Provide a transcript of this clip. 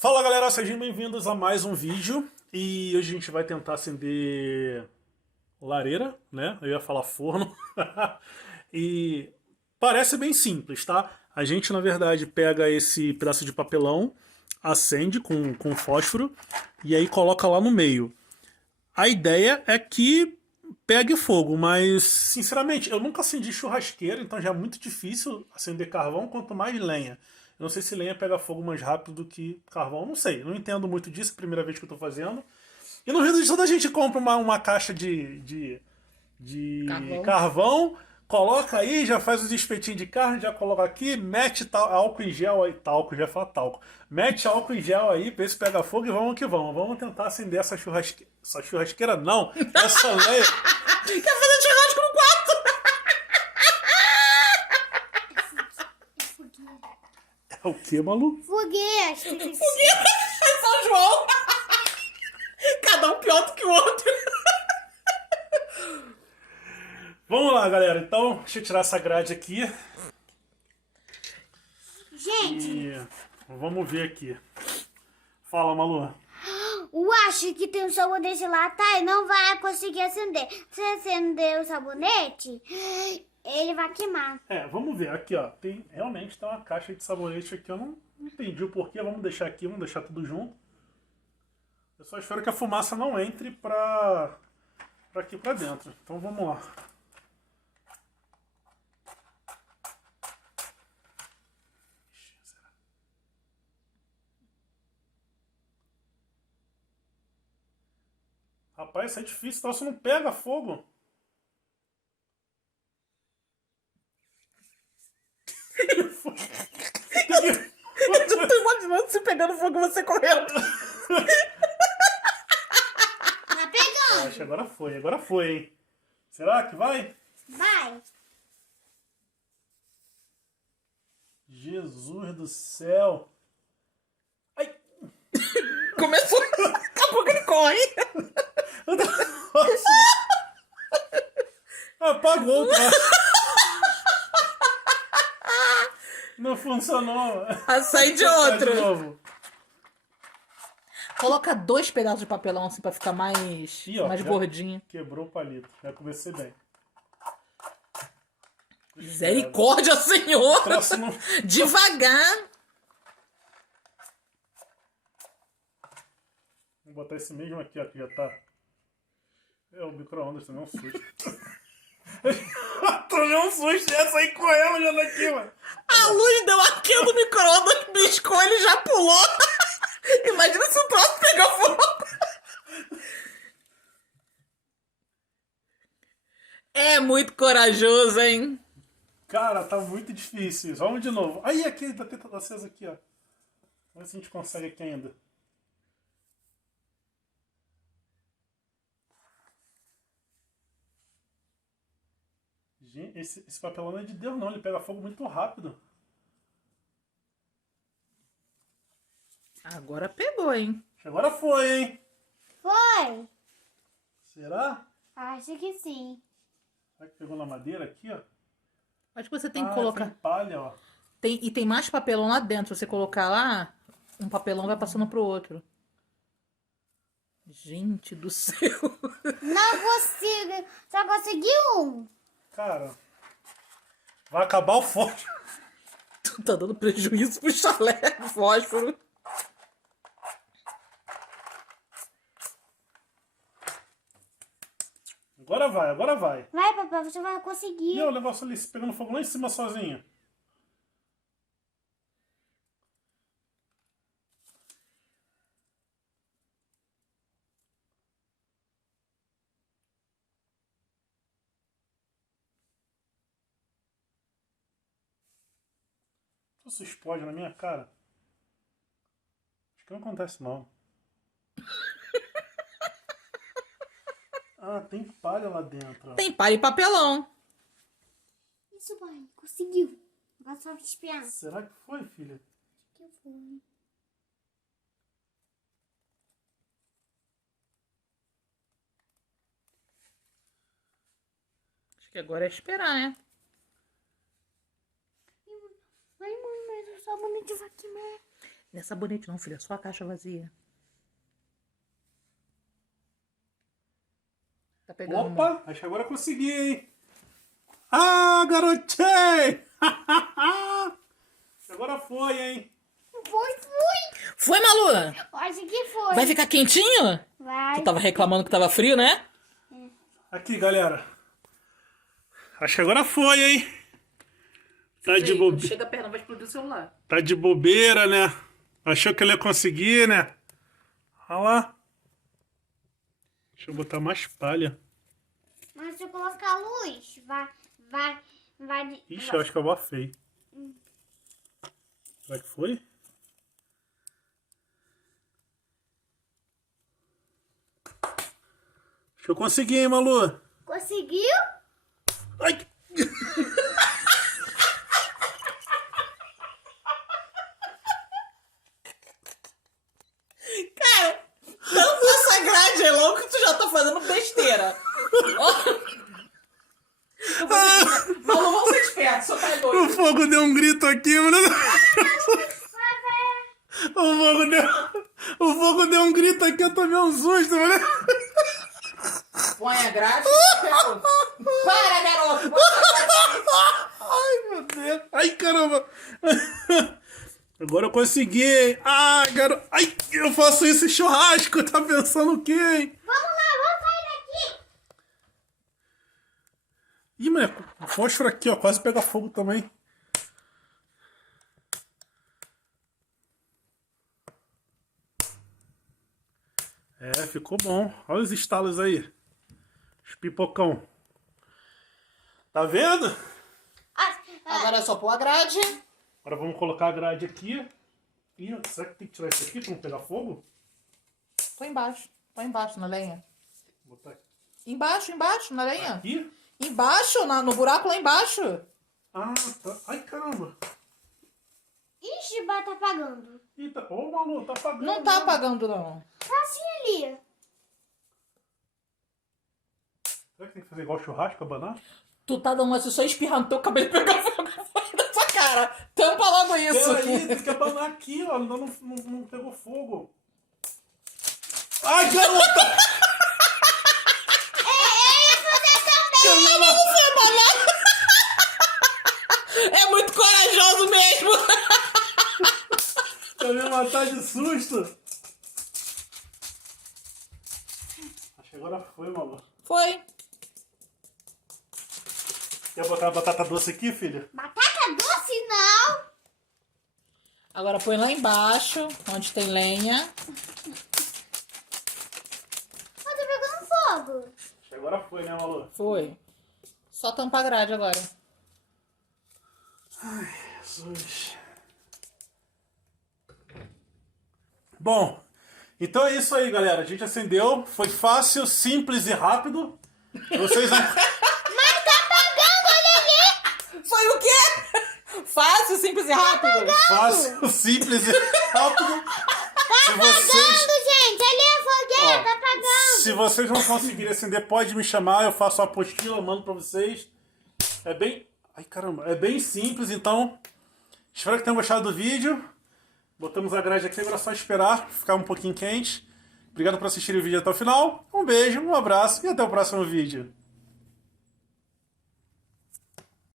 Fala galera, sejam bem-vindos a mais um vídeo. E hoje a gente vai tentar acender lareira, né? Eu ia falar forno. E parece bem simples, tá? A gente na verdade pega esse pedaço de papelão, acende com fósforo e aí coloca lá no meio. A ideia é que pegue fogo, mas sinceramente eu nunca acendi churrasqueira, então já é muito difícil acender carvão, quanto mais lenha. Eu não sei se lenha pega fogo mais rápido do que carvão, não sei. Não entendo muito disso, é a primeira vez que eu tô fazendo. E no Rio Grande do Sul a gente compra uma caixa de Carvão. carvão, coloca aí, já faz os espetinhos de carne, já coloca aqui, mete álcool em gel aí, talco, já fala talco. Mete álcool em gel aí, vê se pega fogo e vamos que vamos. Vamos tentar acender essa churrasqueira. Essa churrasqueira não, essa lenha. Quer fazer churrasco no quarto? É o que, Malu? Foguete. São João. Cada um pior do que o outro. Vamos lá, galera. Então, deixa eu tirar essa grade aqui Gente, e vamos ver aqui. Fala, Malu. eu acho que tem um sabonete lá, tá? E não vai conseguir acender. Se acender o sabonete, ele vai queimar. Vamos ver aqui, ó. Realmente tem uma caixa de sabonete aqui. Eu não entendi o porquê. Vamos deixar aqui, vamos deixar tudo junto. Eu só espero que a fumaça não entre pra aqui pra dentro. Então vamos lá. Rapaz, isso é difícil, então você não pega fogo. Eu já tô imaginando você pegando fogo e você correndo. Tá pegando? Acho que agora foi, hein? Será que vai? Vai. Jesus do céu. Ai! Começou. Daqui a pouco ele corre. Apagou o troço. Não funcionou. Acende Vou tentar outro. de novo. Coloca 2 pedaços de papelão assim pra ficar mais, Ih, ó, mais já gordinho. Quebrou o palito. Já comecei bem. Misericórdia, Senhor. Troço não... Devagar. Vou botar esse mesmo aqui, ó, que já tá... O micro-ondas também é um susto. Tomei um susto e ia sair correndo já daqui, mano. A luz deu aqui no micro-ondas, piscou, ele já pulou. Imagina se o troço pegar fogo. É muito corajoso, hein? Cara, tá muito difícil isso. Vamos de novo. Aí, aqui, tá tentando aceso aqui, ó. Vamos ver se a gente consegue aqui ainda. Gente, esse papelão não é de Deus, não. Ele pega fogo muito rápido. Agora pegou, hein? Agora foi, hein? Foi. Será? Acho que sim. Será que pegou na madeira aqui, ó? Acho que você tem que colocar. Tem palha, ó. E tem mais papelão lá dentro. Se você colocar lá, um papelão vai passando pro outro. Gente do céu. Não consigo. Só consegui um. Cara, vai acabar o fósforo. Tu tá dando prejuízo pro chalé, fósforo. Agora vai, agora vai. Vai, papai, você vai E conseguir. ó, o negócio ali pegando fogo lá em cima sozinho. Isso explode na minha cara. Acho que não acontece não. Ah, tem palha lá dentro. Ó. Tem palha e papelão. Isso, pai. Conseguiu. Agora só espiar. Será que foi, filha? Que foi? Acho que agora é esperar, né? Ai, mãe, mas o sabonete vai queimar. Não é sabonete não, filha. É só a caixa vazia. Tá pegando. Opa, acho que agora eu consegui, hein? Ah, garotinho! Agora foi, hein? Foi. Foi, Malu? Acho que foi. Vai ficar quentinho? Vai. Tu tava reclamando que tava frio, né? Aqui, galera. Acho que agora foi, hein? Tá de bobeira. Chega perto, vai explodir o celular. Tá de bobeira, né? Achou que ele ia conseguir, né? Olha lá. Deixa eu botar mais palha. Mas se eu colocar a luz, vai. Ixi, eu acho que eu abafei. Será que foi? Acho que eu consegui, hein, Malu? Conseguiu? Ai! Cara, tanto essa grade é louco que tu já tá fazendo besteira. Malu, vamos ser espertos, só tá O doido. fogo deu um grito aqui, mano. O fogo deu um grito aqui, eu tomei um susto, mano. Põe a grade e pegou. Para, garoto! Ai, meu Deus. Ai, caramba. Agora eu consegui, hein? Ah, garoto. Ai, eu faço isso em churrasco. Tá pensando o quê, hein? Vamos lá, vamos sair daqui. Ih, mano, o fósforo aqui, ó. Quase pega fogo também. É, ficou bom. Olha os estalos aí. Os pipocão. Tá vendo? Agora é só pôr a grade. Agora vamos colocar a grade aqui. Ih, será que tem que tirar isso aqui pra não pegar fogo? Põe embaixo na lenha. Vou botar aqui. Embaixo, na lenha. Aqui? Embaixo, no buraco lá embaixo. Ah, tá. Ai, caramba. Ixi, tá apagando. Eita, ô Malu, tá apagando. Não tá né? apagando, não. Tá assim ali. Será que tem que fazer igual churrasco, abanar? Tu tá dando assim, só espirrando no teu cabelo e pegar fogo na sua cara. Tampa logo isso. Peraí, tem que abanar aqui, ó. Ainda não pegou fogo. Ai, garota! É muito corajoso mesmo. Quer me matar de susto? Acho que agora foi, Malu. Foi. Quer botar a batata doce aqui, filha? Batata doce, não. Agora põe lá embaixo, onde tem lenha. Eu tô pegando fogo. Acho que agora foi, né, Malu? Foi. Só tampa a grade agora. Jesus. Bom, então é isso aí, galera. A gente acendeu. Foi fácil, simples e rápido. Vocês não... Foi o quê? Fácil, simples e rápido. Fácil, simples e rápido. Se vocês... Apagando, gente. Ali é a fogueira, Ó, tá apagando. Se vocês não conseguirem acender, pode me chamar. Eu faço a apostila, mando pra vocês. É bem... Ai, caramba. É bem simples, então... Espero que tenham gostado do vídeo. Botamos a grade aqui, agora é só esperar ficar um pouquinho quente. Obrigado por assistir o vídeo até o final. Um beijo, um abraço e até o próximo vídeo.